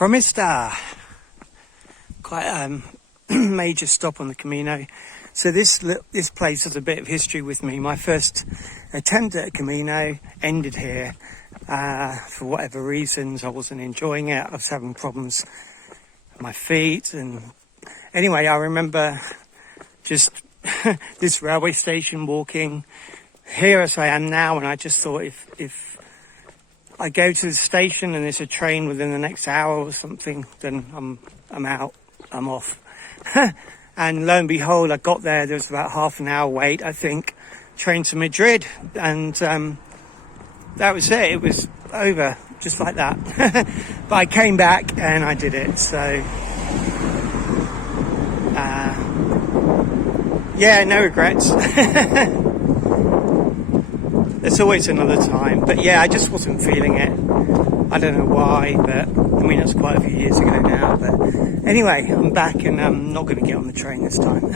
Fromista, quite a major stop on the Camino. So this place has a bit of history with me. My first attempt at a Camino ended here. For whatever reasons, I wasn't enjoying it. I was having problems with my feet. And anyway, I remember just this railway station walking here as I am now. And I just thought if I go to the station and there's a train within the next hour or something, then I'm out, I'm off. And lo and behold, I got there was about half an hour wait, I think, train to Madrid, and that was it. It was over, just like that. But I came back and I did it, so yeah, no regrets. There's always another time, but yeah, I just wasn't feeling it. I don't know why, but I mean, that's quite a few years ago now. But anyway, I'm back and I'm not going to get on the train this time.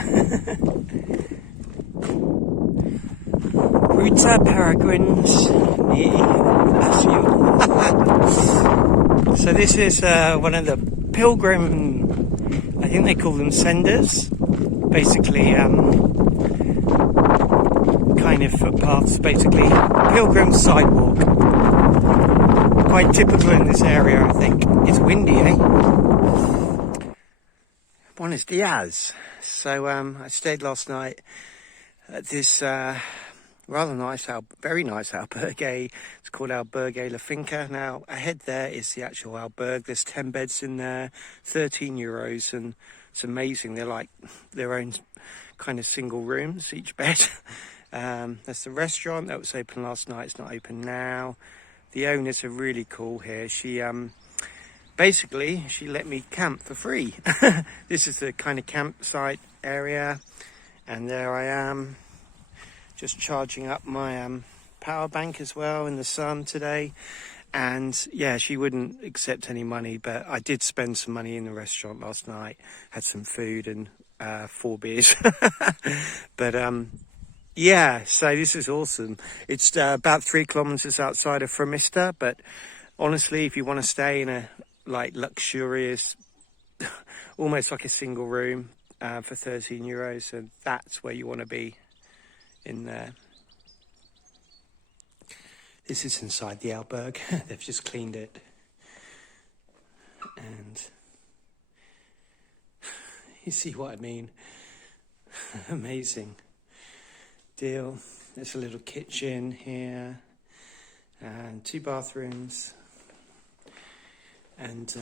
Ruta Peregrines ni Pasión. So this is one of the pilgrim, I think they call them senders, basically kind of footpaths, basically pilgrim sidewalk. Quite typical in this area, I think. It's windy, eh? Buenos dias. So I stayed last night at this rather nice, very nice albergue. It's called Albergue La Finca. Now, ahead there is the actual albergue. There's 10 beds in there, €13, and it's amazing. They're like their own kind of single rooms, each bed. That's the restaurant that was open last night. It's not open now. The owners are really cool here. She basically she let me camp for free. This is the kind of campsite area, and there I am, just charging up my power bank as well in the sun today. And yeah, she wouldn't accept any money, but I did spend some money in the restaurant last night. Had some food and 4 beers. But yeah, so this is awesome. It's about 3 kilometers outside of Fromista, but honestly, if you want to stay in a like luxurious, almost like a single room for €13, and that's where you want to be in there. This is inside the albergue. They've just cleaned it, and you see what I mean. Amazing deal. There's a little kitchen here and 2 bathrooms and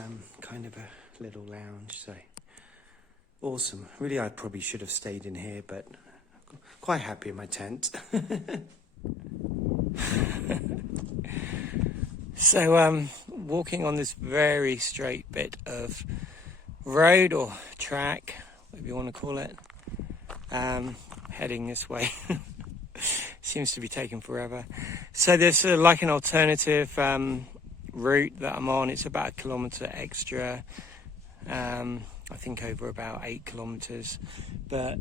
kind of a little lounge. So awesome. Really, I probably should have stayed in here, but I'm quite happy in my tent. So walking on this very straight bit of road or track, whatever you want to call it, heading this way. Seems to be taking forever. So there's like an alternative route that I'm on. It's about 1 kilometre extra, I think over about 8 kilometres, but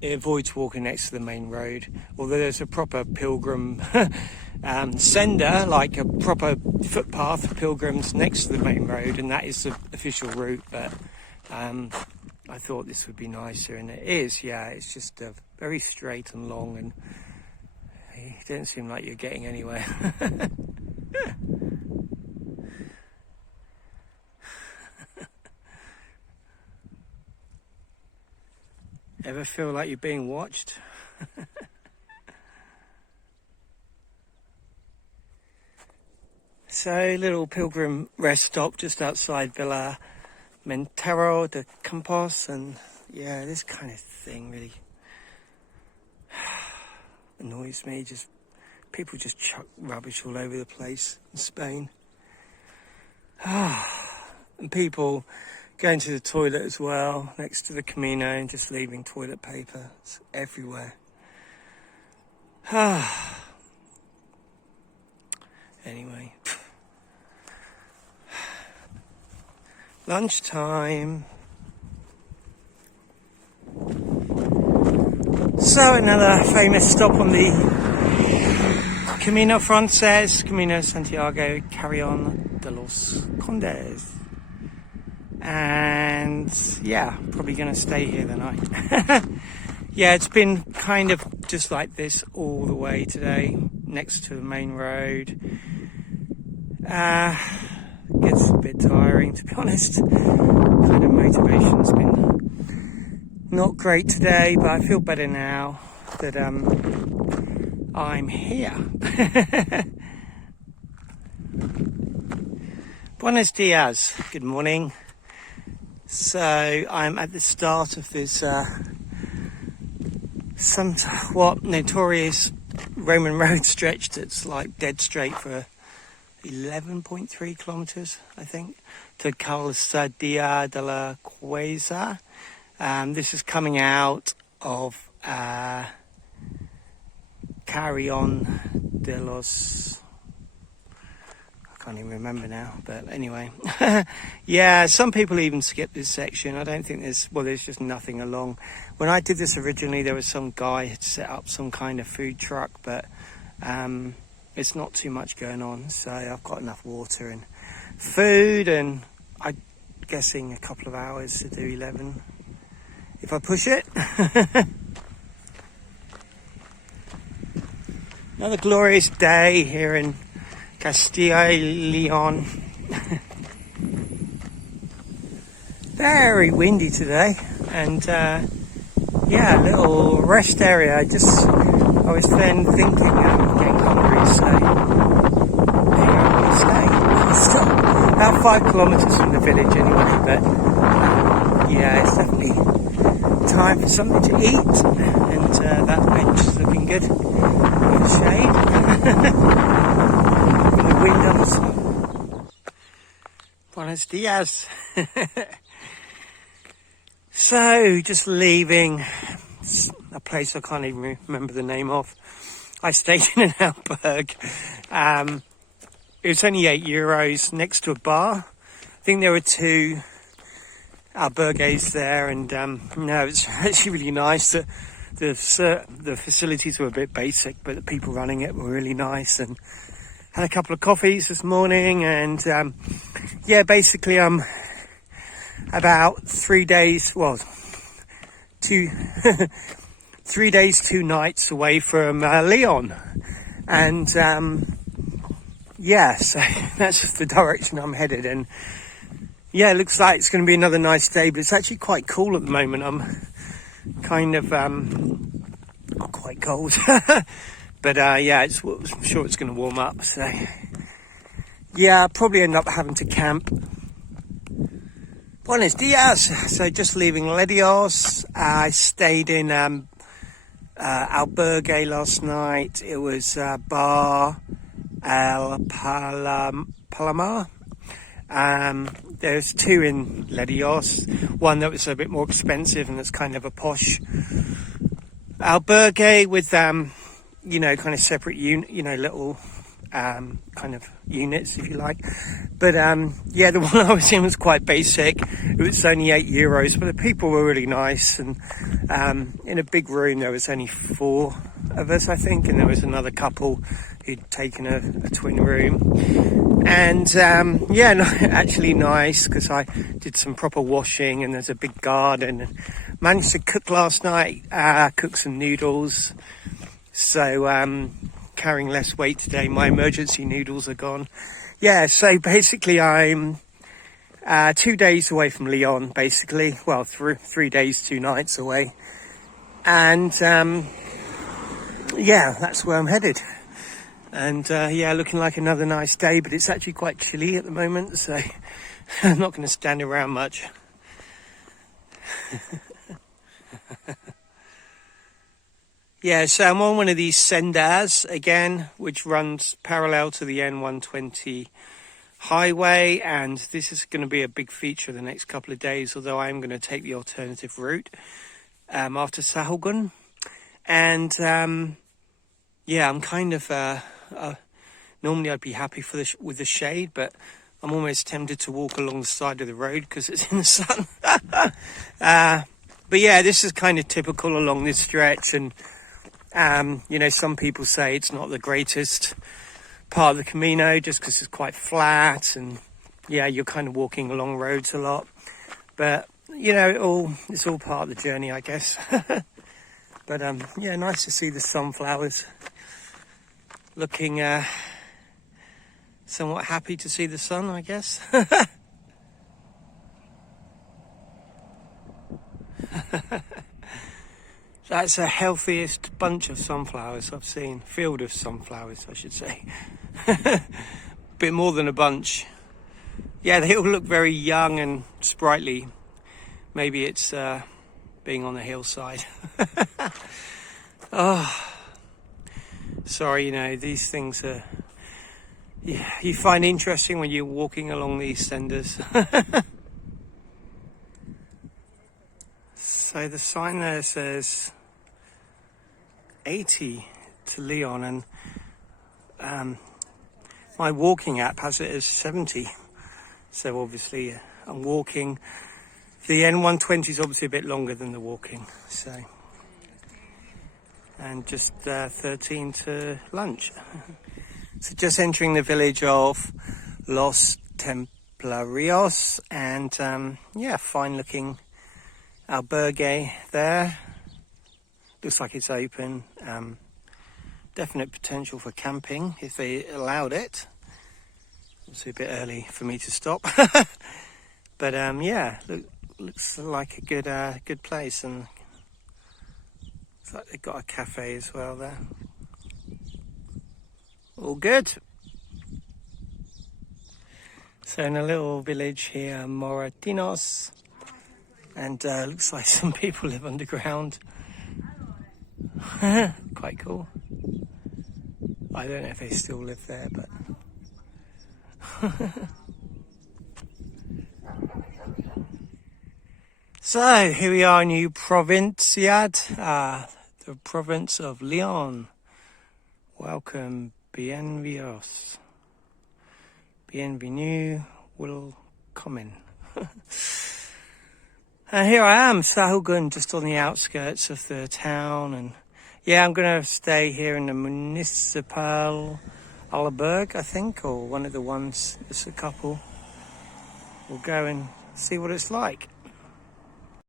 it avoids walking next to the main road, although there's a proper pilgrim sender, like a proper footpath for pilgrims next to the main road, and that is the official route. But I thought this would be nicer, and it is. Yeah, it's just very straight and long, and it didn't seem like you're getting anywhere. Ever feel like you're being watched? So, little pilgrim rest stop just outside Villa Montero de Campos, and yeah, this kind of thing really annoys me. Just people just chuck rubbish all over the place in Spain. And people going to the toilet as well next to the Camino and just leaving toilet paper. It's everywhere. Anyway, lunchtime. So another famous stop on the Camino Frances, Camino Santiago, carry on de los Condes. And yeah, probably going to stay here the night. Yeah, it's been kind of just like this all the way today, next to the main road. Gets a bit tiring, to be honest. Kind of motivation's been not great today, but I feel better now that I'm here. Buenos dias, good morning. So I'm at the start of this somewhat notorious Roman road stretch that's like dead straight for 11.3 kilometers, I think, to Calzadilla de la Cuesa. This is coming out of Carrion de los... I can't even remember now, but anyway. Yeah, some people even skip this section. I don't think there's just nothing along. When I did this originally, there was some guy had set up some kind of food truck, but it's not too much going on. So I've got enough water and food, and I'm guessing a couple of hours to do 11 if I push it. Another glorious day here in Castilla y Leon. Very windy today, and yeah, a little rest area. I was then thinking I'm getting hungry, so here I'm going to stay. It's still about 5 kilometres from the village anyway, but yeah, it's definitely time for something to eat, and that bench is looking good in the shade. Windows. Buenos dias. So, just leaving a place I can't even remember the name of. I stayed in an albergue. It was only €8 next to a bar. I think there were 2 albergues there, and no, it's actually really nice. The facilities were a bit basic, but the people running it were really nice, and had a couple of coffees this morning, and yeah, basically I'm about 3 days, 3 days, 2 nights away from Leon, and yeah, so that's the direction I'm headed. And yeah, it looks like it's going to be another nice day, but it's actually quite cool at the moment. I'm kind of quite cold. But yeah, I'm sure it's going to warm up. So yeah, I'll probably end up having to camp. Buenos dias. So just leaving Ledios. I stayed in albergue last night. It was Bar El Palomar. There's 2 in Ledios. One that was a bit more expensive, and that's kind of a posh albergue with kind of separate little kind of units, if you like. But yeah, the one I was in was quite basic. It was only €8, but the people were really nice. And in a big room, there was only 4 of us, I think, and there was another couple who'd taken a twin room. And yeah, actually nice, because I did some proper washing, and there's a big garden. And managed to cook last night, cook some noodles. So carrying less weight today. My emergency noodles are gone. Yeah, so basically I'm 2 days away from Leon, basically. Well, 3 days, 2 nights away. And yeah, that's where I'm headed. And yeah, looking like another nice day, but it's actually quite chilly at the moment, so I'm not going to stand around much. Yeah, so I'm on one of these sendas again, which runs parallel to the N120 highway, and this is going to be a big feature the next couple of days, although I'm going to take the alternative route after Sahagún. And yeah, I'm kind of normally I'd be happy with the shade, but I'm almost tempted to walk along the side of the road because it's in the sun. But yeah, this is kind of typical along this stretch, and some people say it's not the greatest part of the Camino just because it's quite flat, and yeah, you're kind of walking along roads a lot. But you know, it's all part of the journey, I guess. But yeah, nice to see the sunflowers. Looking somewhat happy to see the sun, I guess. That's the healthiest bunch of sunflowers I've seen. Field of sunflowers, I should say. Bit more than a bunch. Yeah, they all look very young and sprightly. Maybe it's being on the hillside. Oh, sorry, you know, these things are, yeah, you find interesting when you're walking along these senders. So the sign there says 80 to Leon, and my walking app has it as 70. So obviously I'm walking. The N120 is obviously a bit longer than the walking. So, and just 13 to lunch. So just entering the village of Los Templarios, and yeah, fine looking albergue there. Looks like it's open. Definite potential for camping if they allowed it. It's a bit early for me to stop. But yeah, looks like a good place, and looks like they've got a cafe as well there. All good. So in a little village here, Moratinos, and looks like some people live underground. Quite cool. I don't know if they still live there, but so here we are, New Provinciad, the province of Leon. Welcome, bienvenidos. Bienvenue will come in. And here I am, Sahagún, just on the outskirts of the town, and yeah, I'm going to stay here in the municipal albergue, I think, or one of the ones. It's a couple. We'll go and see what it's like.